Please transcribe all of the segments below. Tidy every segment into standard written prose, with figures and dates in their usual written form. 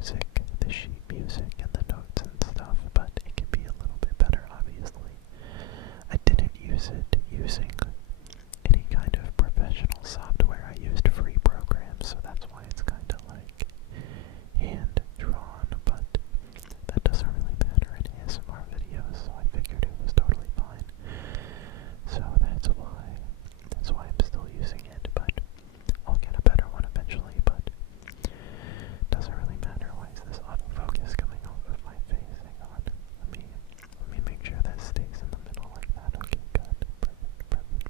music, the sheet music and the notes and stuff, but it could be a little bit better, obviously. I didn't use it using any kind of professional software. I used free programs, so that's why it's kind of like hand-drawn, but that doesn't really matter in ASMR videos, so I figured it was totally fine. So that's why I'm still using it, but I'll get a better one eventually, but doesn't really matter. Why is this autofocus coming off of my face? Hang on. Let me make sure that stays in the middle like that. Okay, good. Perfect, perfect,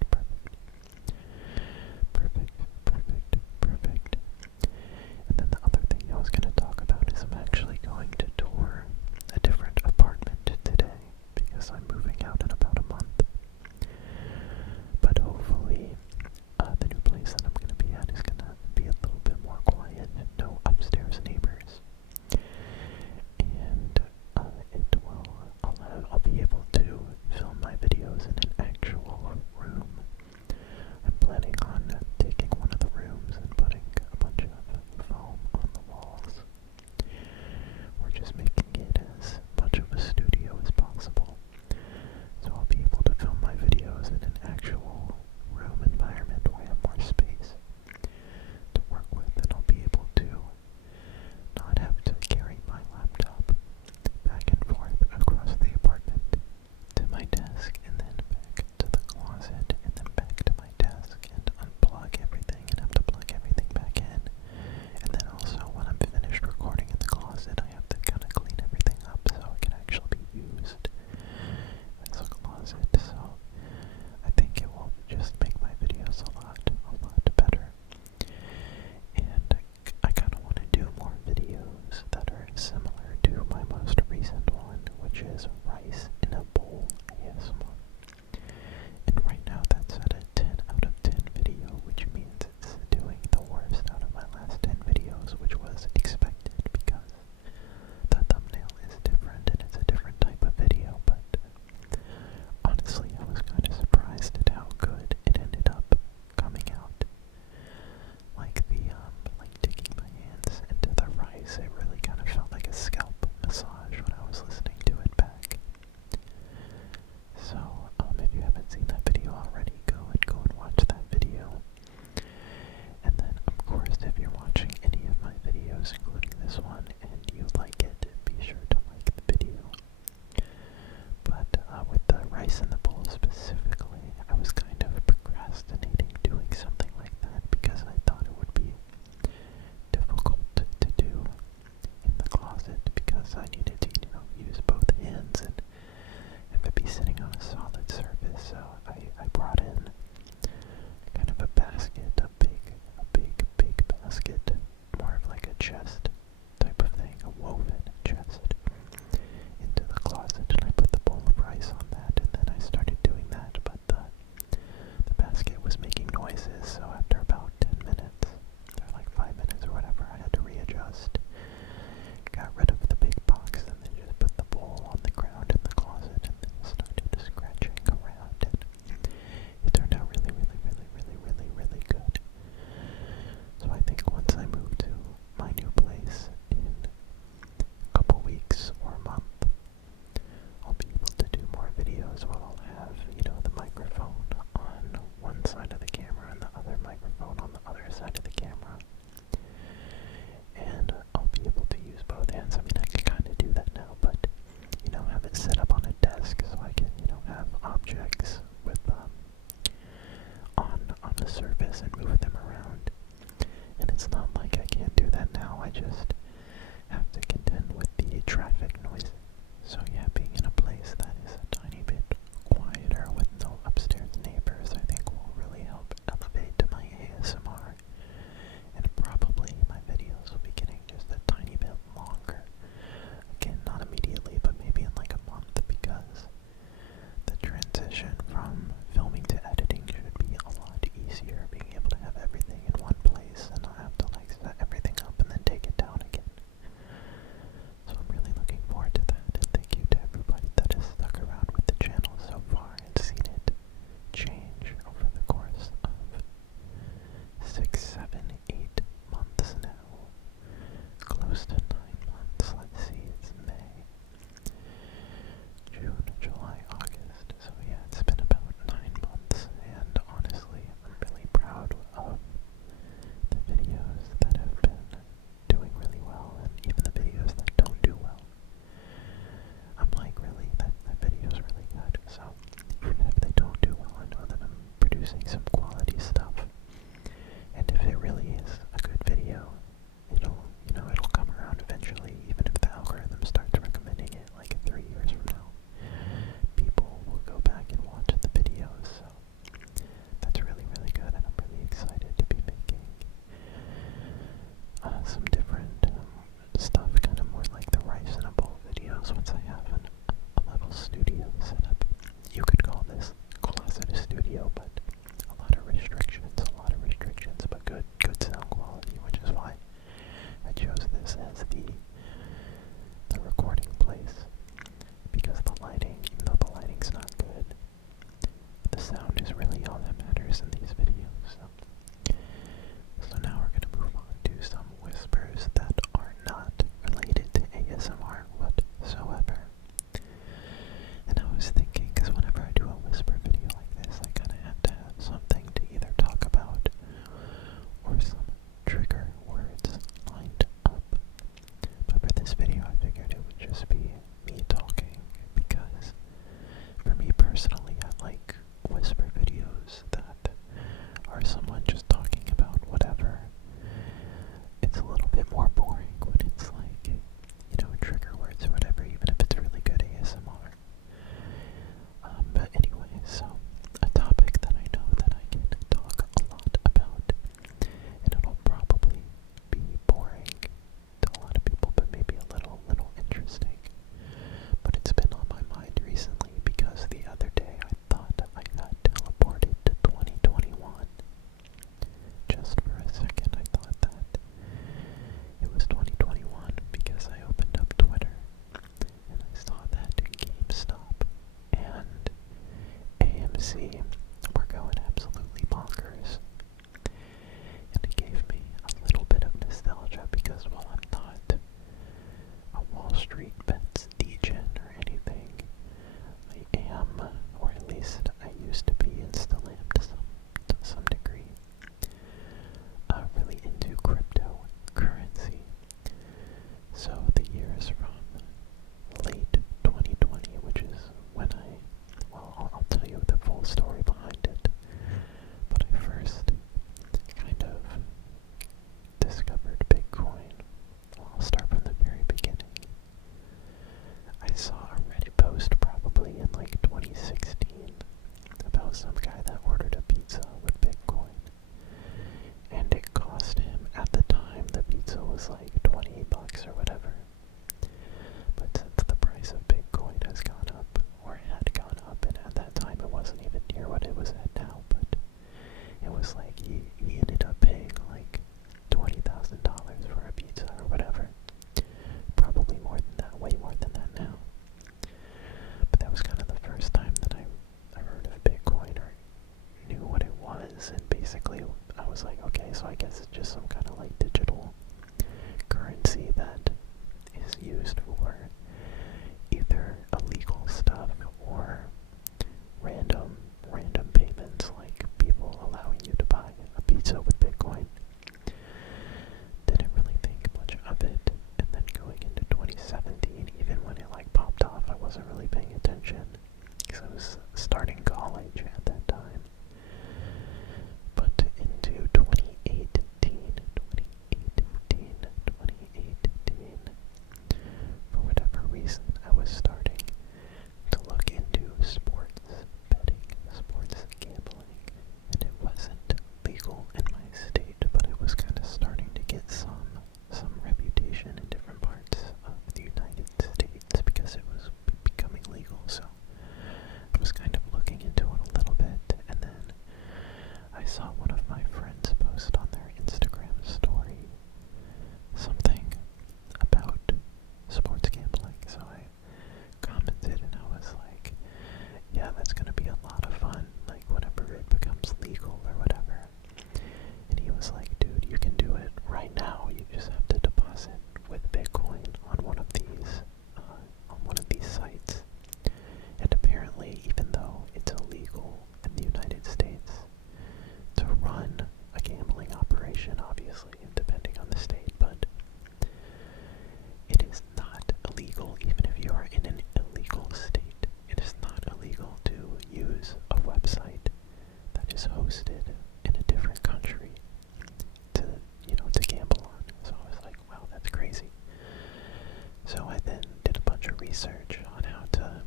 research on how to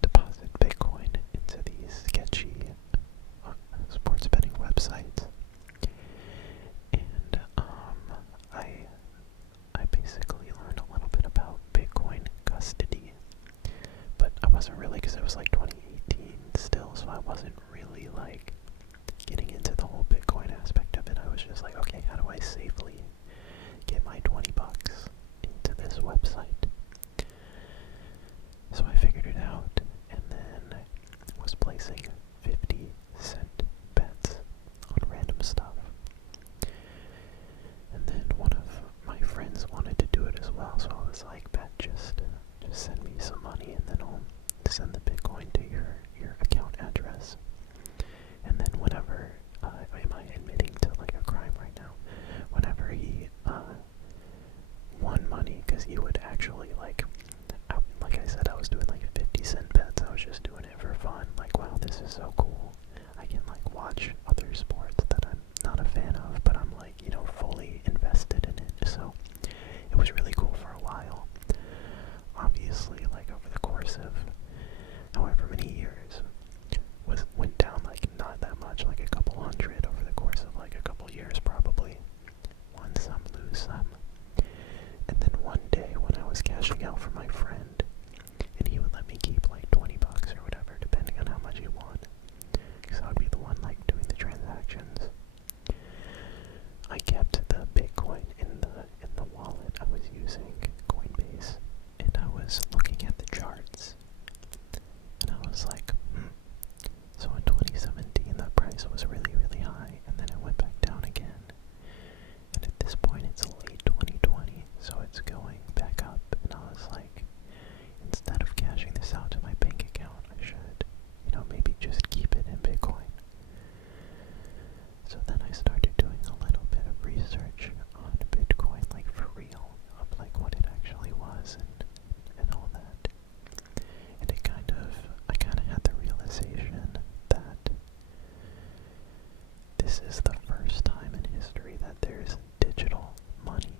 deposit Bitcoin into these sketchy sports betting websites, and I basically learned a little bit about Bitcoin custody, but I wasn't really, because it was like 2018 still, so I wasn't really like getting into the whole Bitcoin aspect of it. I was just like, okay, how do I safely get my 20 bucks into this website? So I figured it out, and then was placing 50-cent bets on random stuff. And then one of my friends wanted to do it as well, so I was like, bet, just send me some money, and then I'll send the Bitcoin to your account address. And then whenever, am I admitting to like a crime right now? Whenever he won money, because he would actually like I said, I was doing like 50-cent bets. I was just doing it for fun. Like, wow, this is so cool. I can like watch other sports that I'm not a fan of, but I'm like, you know, fully invested in it. So it was really cool for a while. Obviously, like over the course of however many years, went down like not that much, like a couple hundred over the course of like a couple years probably. Won some, lose some. And then one day when I was cashing out for my friend, and he would let me keep like 20 bucks or whatever, depending on how much he won, because I would be the one like doing the transactions. I kept the Bitcoin in the wallet I was using, Coinbase, and I was looking at the charts, and I was like, So in 2017 the price was really, really high, and then it went back down again. And at this point it's late 2020, so it's going back up, and I was like, instead of cashing this out to my bank account, I should, you know, maybe just keep it in Bitcoin. So then I started doing a little bit of research on Bitcoin, like for real, of like what it actually was and all that. And I kind of had the realization that this is the first time in history that there's digital money.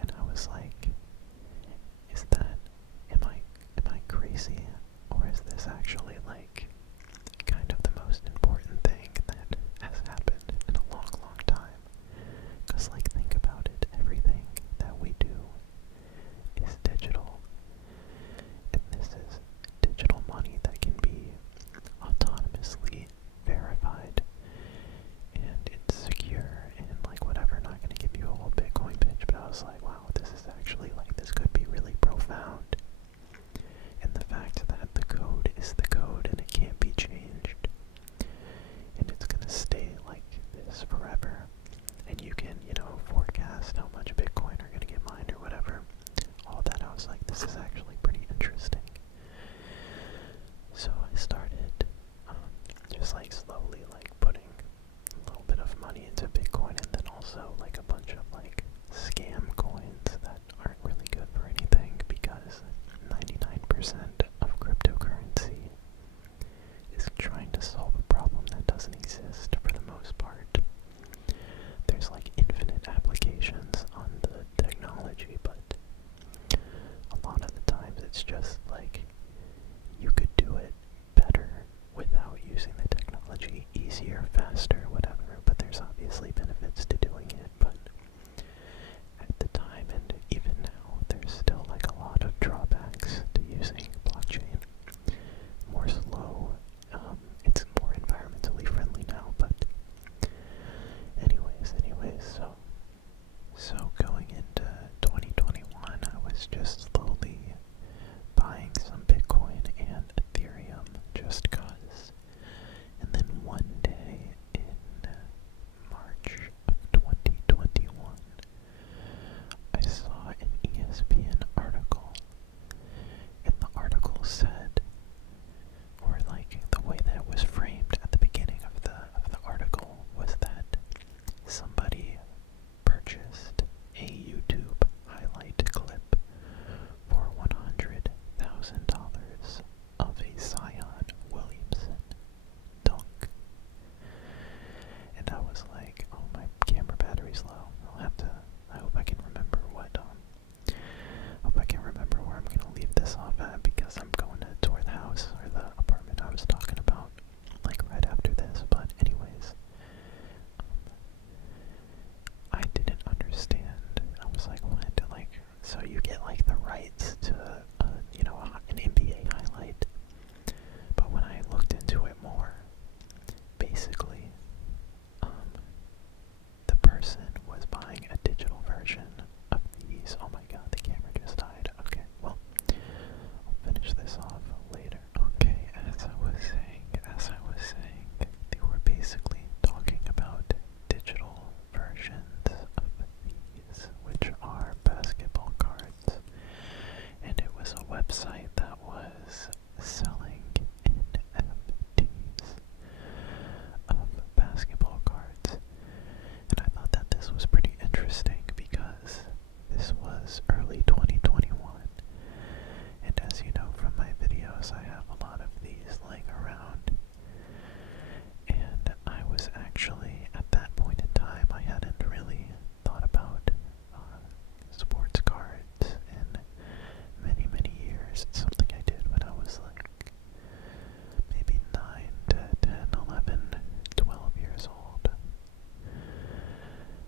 And I was like, am I crazy? Or is this actually like kind of the most important thing that has happened in a long, long time? Because like, think about it, everything that we do is digital. And this is digital money that can be autonomously verified, and it's secure, and like whatever. Not gonna give you a whole Bitcoin pitch, but I was like, wow, this is actually like, this could be really profound. And the fact that the code is the code and it can't be changed, and it's gonna stay like this forever, and you can, you know, forecast how much Bitcoin are gonna get mined or whatever. All that, I was like, this is actually pretty interesting. So I started just like slowly like putting a little bit of money into Bitcoin, and then also like a bunch of like scam coins that aren't really good for anything, because 99% of cryptocurrency is trying to solve a problem that doesn't exist for the most part. There's like infinite applications on the technology, but a lot of the times it's just like you could do it better without using the technology, easier, faster, whatever, but there's obviously benefits to doing it. But at the time, and even now, there's still like a lot of drawbacks to using blockchain. More slow, it's more environmentally friendly now, but anyways, so going into 2021, I was just slowly buying some Bitcoin and Ethereum just cause. And then one day in March of 2021, I saw an ESPN article, and the article said, or like the way that it was framed at the beginning of the article was that somebody purchased a YouTube highlight clip So you get like the rights to, an NBA highlight. But when I looked into it more, basically, the person was buying a digital version of these. Oh my god, the camera just died. Okay, well, I'll finish this off later. Okay, as I was saying, they were basically talking about digital versions of these, which are basketball cards. And it was a website that was selling NFTs of basketball cards. And I thought that this was pretty interesting because this was early 2021. And as you know from my videos, I have a lot of these laying around. And I was actually, at that point in time, I hadn't really thought about sports cards in many, many years. It's something I did when I was like maybe 9 to 10, 11, 12 years old.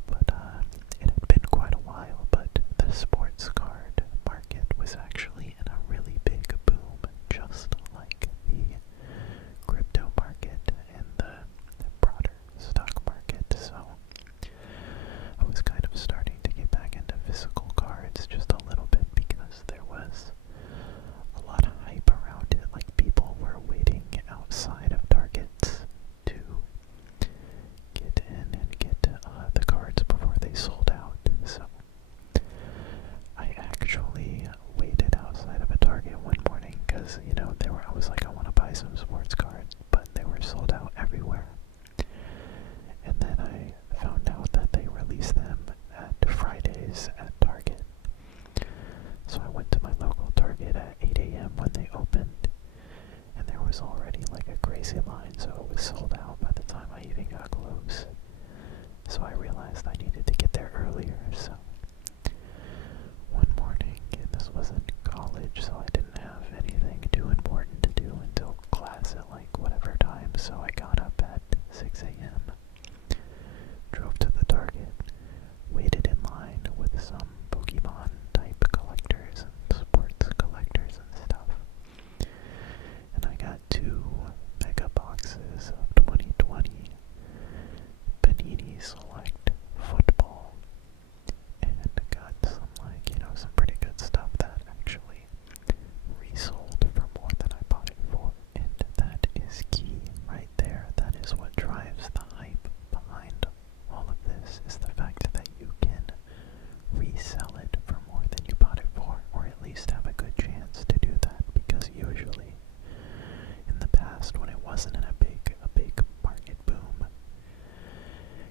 But it had been quite a while, but the sports card market was actually in a really big boom, just like the crypto market and the broader stock market. So I was kind of starting to get back into physical cards just a little bit because there was a lot of hype around it. Like, people were waiting outside of Targets to get in and get the cards before they sold out. So I actually waited outside of a Target one morning because, I was like, I want to buy some sports cards, but they were sold out everywhere. And then I found out that they released them at Fridays at Target. So I went to my local Target at 8 a.m. when they opened, and there was already like a crazy line, so it was sold out by the time I even got close. So I realized I needed to get there earlier, so one morning, and this was in college, so I didn't have anything too important to do until class at like whatever time, so I got up at 6 a.m., drove to the Target, waited in line with some Pokemon type collectors and sports collectors and stuff. And I got 2 mega boxes of 2020 Panini Select Football, and got some some pretty good stuff that actually resold for more than I bought it for. And that is key right there. That is what drives the hype behind all of this, is the fact that you can resell it for more than you bought it for, or at least have a good chance to do that, because usually in the past, when it wasn't in a big market boom,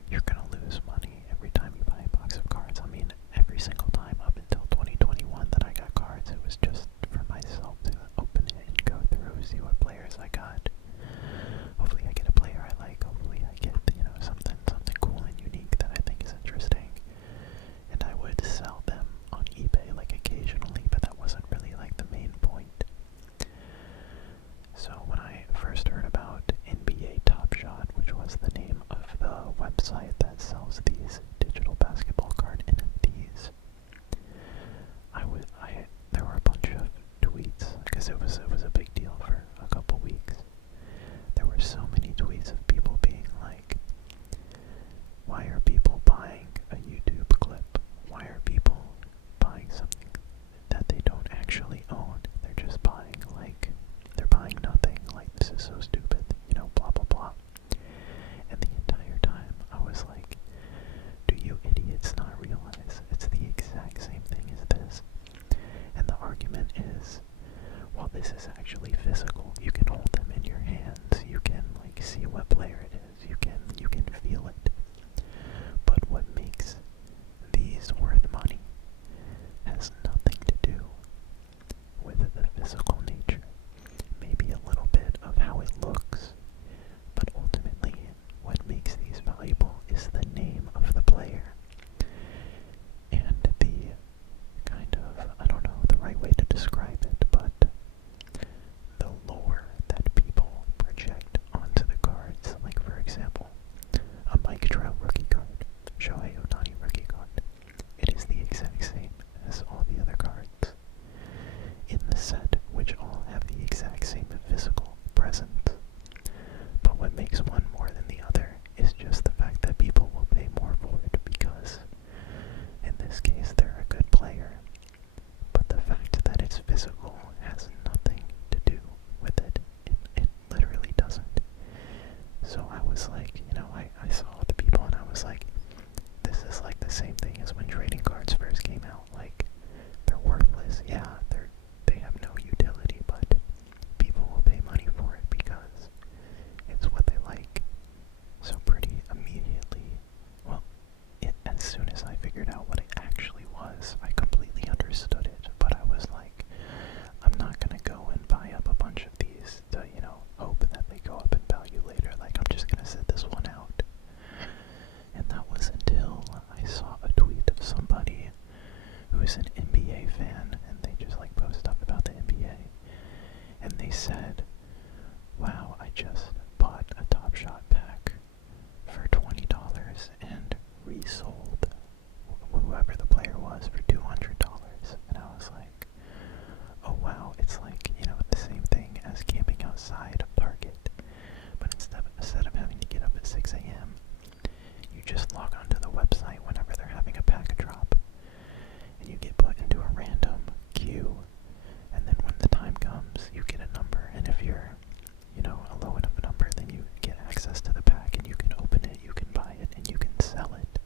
you're gonna lose money every time you buy a box of cards. I mean, every single time up until 2021 that I got cards, it was just for myself to open it and go through, see what players I got. Hopefully I get a player I like, hopefully I get, something cool and unique that I think is interesting. And I would sell them on eBay like occasionally, but that wasn't really like the main point. So when I first heard about NBA Top Shot, which was the name of the website that sells these digital basketball card NFTs, there were a bunch of tweets, because it was a big deal for a couple weeks. There were so many tweets of people being like, why are people buying a YouTube clip? Why are people buying something that they don't actually own? They're just buying, they're buying nothing. Like, this is so stupid, blah, blah, blah. And the entire time, I was like, do you idiots not realize it's the exact same thing as this? And the argument is, well, this is actually physical. You can hold them in your hands. You can, see what player it is. You can feel it. But what makes these worth money has nothing to do with the physical nature. Maybe a little bit of how it looks was an NBA fan, and they just like post stuff about the NBA. And they said, wow, I just bought a Top Shot pack for $20 and resold whoever the player was for $200. And I was like, oh wow, it's like, you know, the same thing as camping outside of Target. But instead of having to get up at 6 a.m., you just log onto the website whenever they're having a pack drop, and you get put into a random queue, and then when the time comes, you get a number, and if you're, you know, a low enough number, then you get access to the pack, and you can open it, you can buy it, and you can sell it,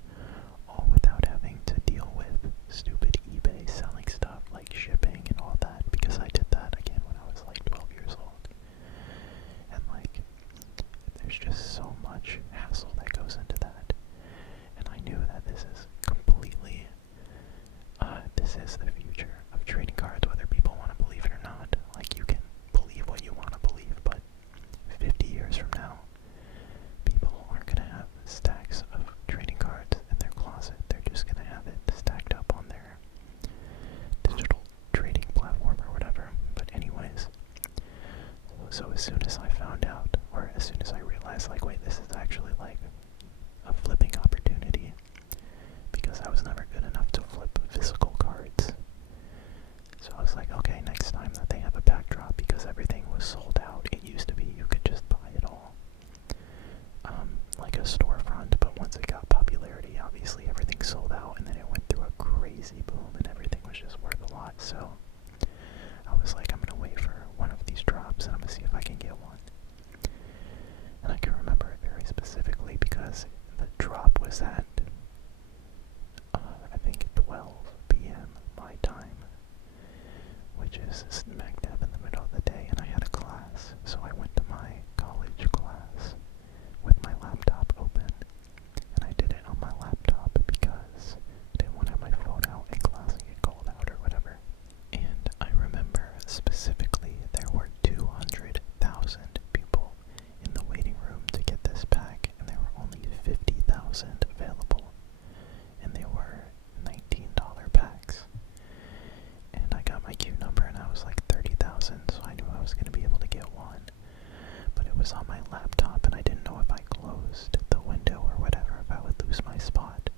all without having to deal with stupid eBay selling stuff like shipping and all that, because I did that again when I was like 12 years old. And like, there's just so much hassle that goes into that. And I knew that this is completely, this is the future of trading cards, whether people want to believe it or not. Like, you can believe what you want to believe, but 50 years from now, people aren't going to have stacks of trading cards in their closet. They're just going to have it stacked up on their digital trading platform or whatever. But anyways, so as soon as I found out, or as soon as I realized, like, wait, this is actually like a flipping opportunity, because I was never good enough to flip physical cards. So I was like, okay, next time that they have a pack drop, because everything was sold out, it used to be you could just buy it all, like a storefront, but once it got popularity, obviously everything sold out, and then it went through a crazy boom, and everything was just worth a lot. So I was like, I'm gonna wait for one of these drops, and I'm gonna see if I can get one. And I can remember it very specifically because the drop was at, I think 12 p.m. my time, which is smack dab in the middle of the day, and I had a class, so I went to my college class with my laptop open, and I did it on my laptop because I didn't want to have my phone out in class and get called out or whatever. And I remember specifically there were 200,000 people in the waiting room to get this pack, and there were only 50,000 available, and they were $19 packs. And I got my queue number, and I was like 30,000, so I knew I was going to be able to get one. But it was on my laptop, and I didn't know if I closed the window or whatever, if I would lose my spot.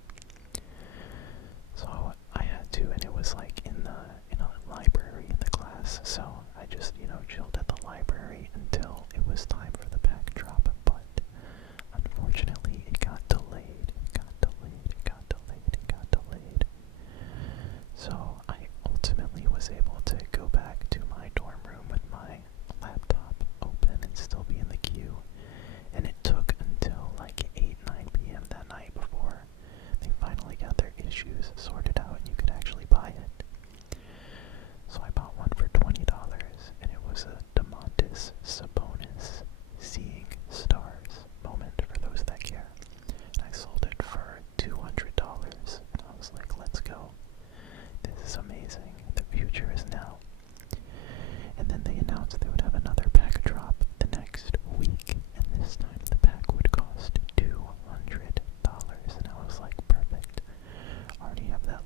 So I had to, and it was like in a library in the class, so I just, you know, chilled at the library until it was time for the pack drop. But unfortunately, it got delayed, So I ultimately was able to go back to my dorm room with my laptop open and still be in the queue. And it took until like 8, 9 p.m. that night before they finally got their issues sorted out and you could actually buy it. So I bought one for $20, and it was a DeMontis Sabonis Seeing Stars moment for those that care. And I sold it for $200, and I was like, let's go. This is amazing. The future is now. And then they announced they would have another pack drop the next week, and this time the pack would cost $200. And I was like, perfect. I already have that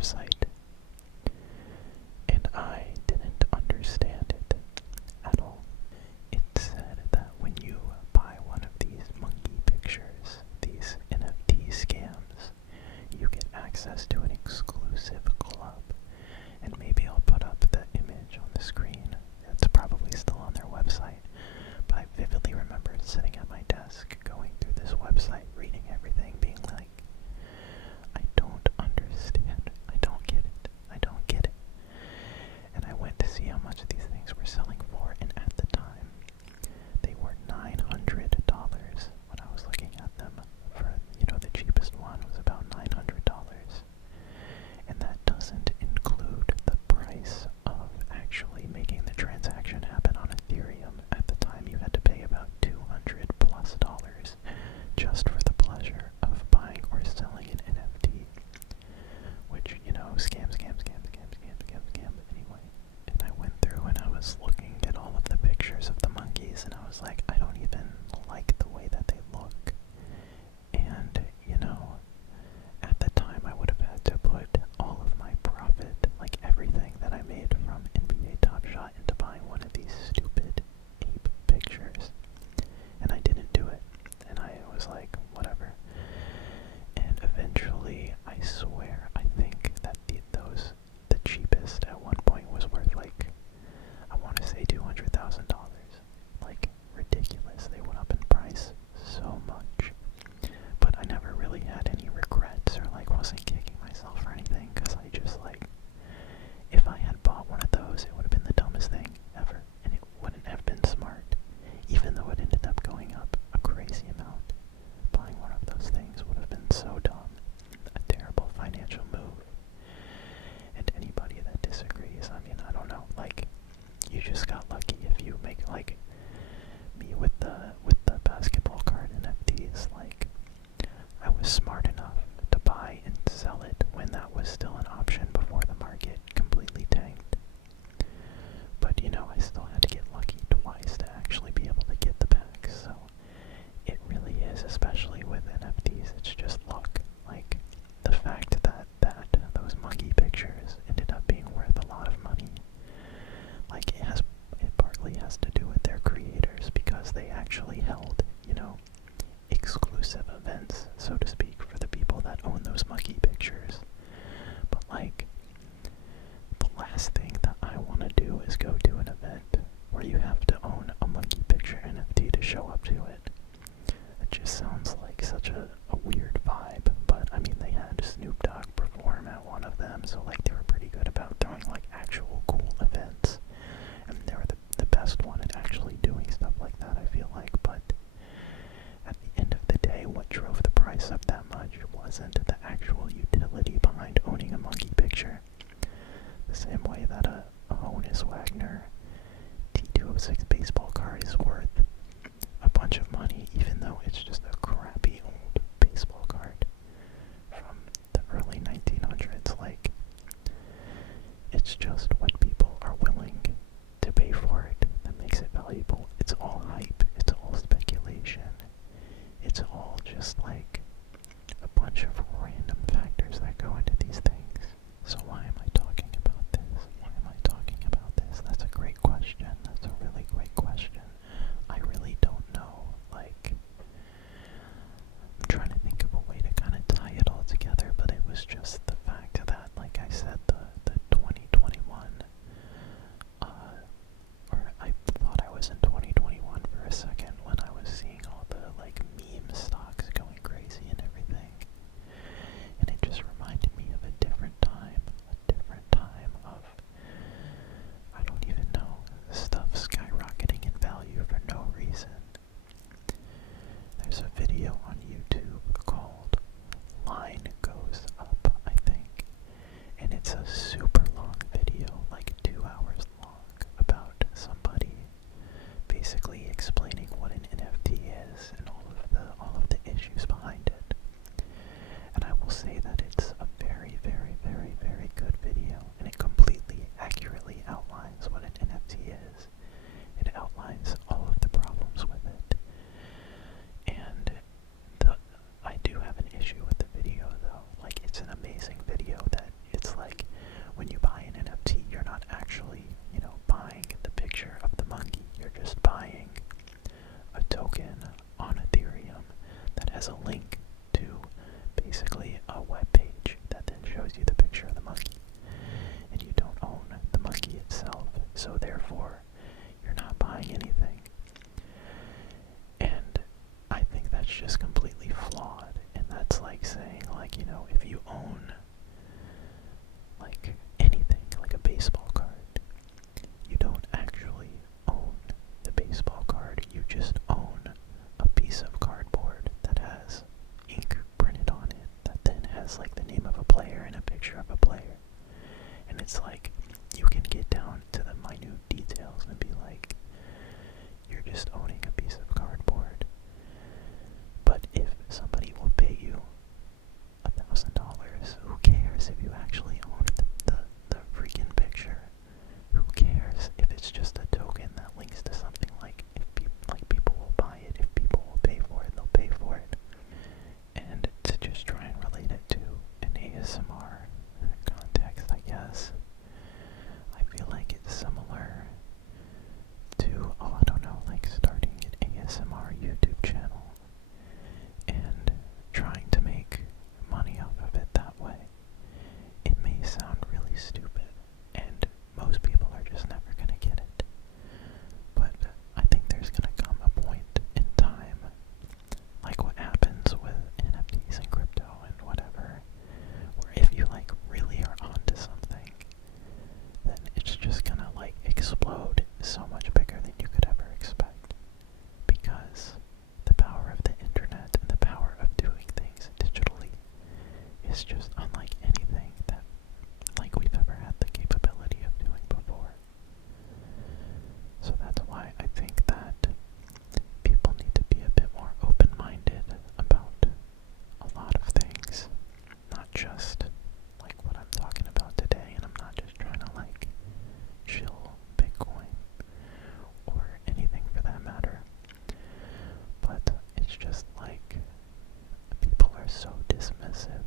website, and I didn't understand it at all. It said that when you buy one of these monkey pictures, these NFT scams, you get access to an exclusive club. And maybe I'll put up the image on the screen. It's probably still on their website. But I vividly remember sitting at my desk, going through this website, reading everything, being like, I don't understand. I don't get it. I don't get it. And I went to see how much these things were selling for, and at the time, they were $900 when I was looking at them. For, the cheapest one was about $900. And that doesn't include the price of actually making the transaction happen on Ethereum. At the time, you had to pay about $200+ just for the pleasure of buying or selling an NFT. Which, scam. But anyway, and I went through and I was looking at all of the pictures of the monkeys, and I was like, I don't even like the way that they look. And, at the time I would have had to put all of my profit, like everything that I made from NBA Top Shot, into buying one of these stupid ape pictures. And I didn't do it. And I was like, whatever. And eventually, I swear, I think that the cheapest at one point was worth like, I want to say $200,000. Like, ridiculous. They went up in price so much. But I never really had any regrets or like wasn't kicking myself or anything, because I just like, if I had bought one of those, it would have been the dumbest thing ever, and it wouldn't have been smart, even though it ended up going up a crazy amount. Buying one of those things would have been so dumb, a terrible financial move. And anybody that disagrees, I mean, I don't know, like, you just got lucky if you make like me with the basketball card NFTs. Like, I was smart enough to buy and sell it when that was still an option before the market completely tanked. But I still had to get lucky twice to actually be able to get the packs, so it really is, especially with NFTs, it's just luck. Like, the fact that those monkey pictures ended up being worth a lot of money, like, it partly has to do with their creators, because they actually held, exclusive events, so to speak, for the people that own those monkey pictures. But like, the last thing that I want to do is go to an event where you have to own a monkey picture NFT to show up to it. It just sounds like such a weird vibe. But I mean, they had Snoop Dogg perform at one of them, so like they were pretty good about throwing like actual cool events, and they were the best one at actually doing stuff like that, I feel like. But at the end of the day, what drove the price up that much wasn't the actual utility behind owning a monkey picture. The same way that a Honus Wagner T206 baseball card is worth a bunch of money, even though it's just a crappy old baseball card from the early 1900s. Like, it's just what people are willing to pay for it that makes it valuable. It's all hype. It's all speculation. It's all just like a bunch of random factors that go into these things. So why am I talking about this? Why am I talking about this? That's a great question. That's a really great question. I really don't know. Like, I'm trying to think of a way to kind of tie it all together, but it was just the fact that, like I said, the 2021, or I thought I was in 2021 for a second when I was seeing all the like meme stocks going crazy and everything, and it just reminded me of a different time of, I don't even know, stuff has a link to basically a web page that then shows you the picture of the monkey. And you don't own the monkey itself, so therefore you're not buying anything. And I think that's just completely flawed. And that's like saying, like, you know, if you own like anything, like a baseball card, you don't actually own the baseball card, you just own a piece of cardboard that has ink printed on it that then has like the name of a player and a picture of a player. And it's like, you can get down to the minute details and be like, you're just owning a piece of cardboard. But if somebody will pay you $1,000, who cares if you actually own the freaking picture? Who cares if it's just a token that links to something? Like, if people will buy it, if people will pay for it, they'll pay for it. And to just try and relate it to an ASMR context, I guess, I feel like it's similar to, I don't know, like starting an ASMR YouTube channel and trying to make money off of it that way. It may sound really stupid, and most people are just never going to get it. But I think there's going to come a point in time, like what happens with NFTs and crypto and whatever, where if you like really are onto something, then it's just going to like explode so much bigger than you could ever expect. Because the power of the internet and the power of doing things digitally is just unlike anything that like we've ever had the capability of doing before. So that's why I think that people need to be a bit more open-minded about a lot of things, not just like what I'm talking about today, and I'm not just trying to like chill Bitcoin or anything for that matter, but it's just like people are so dismissive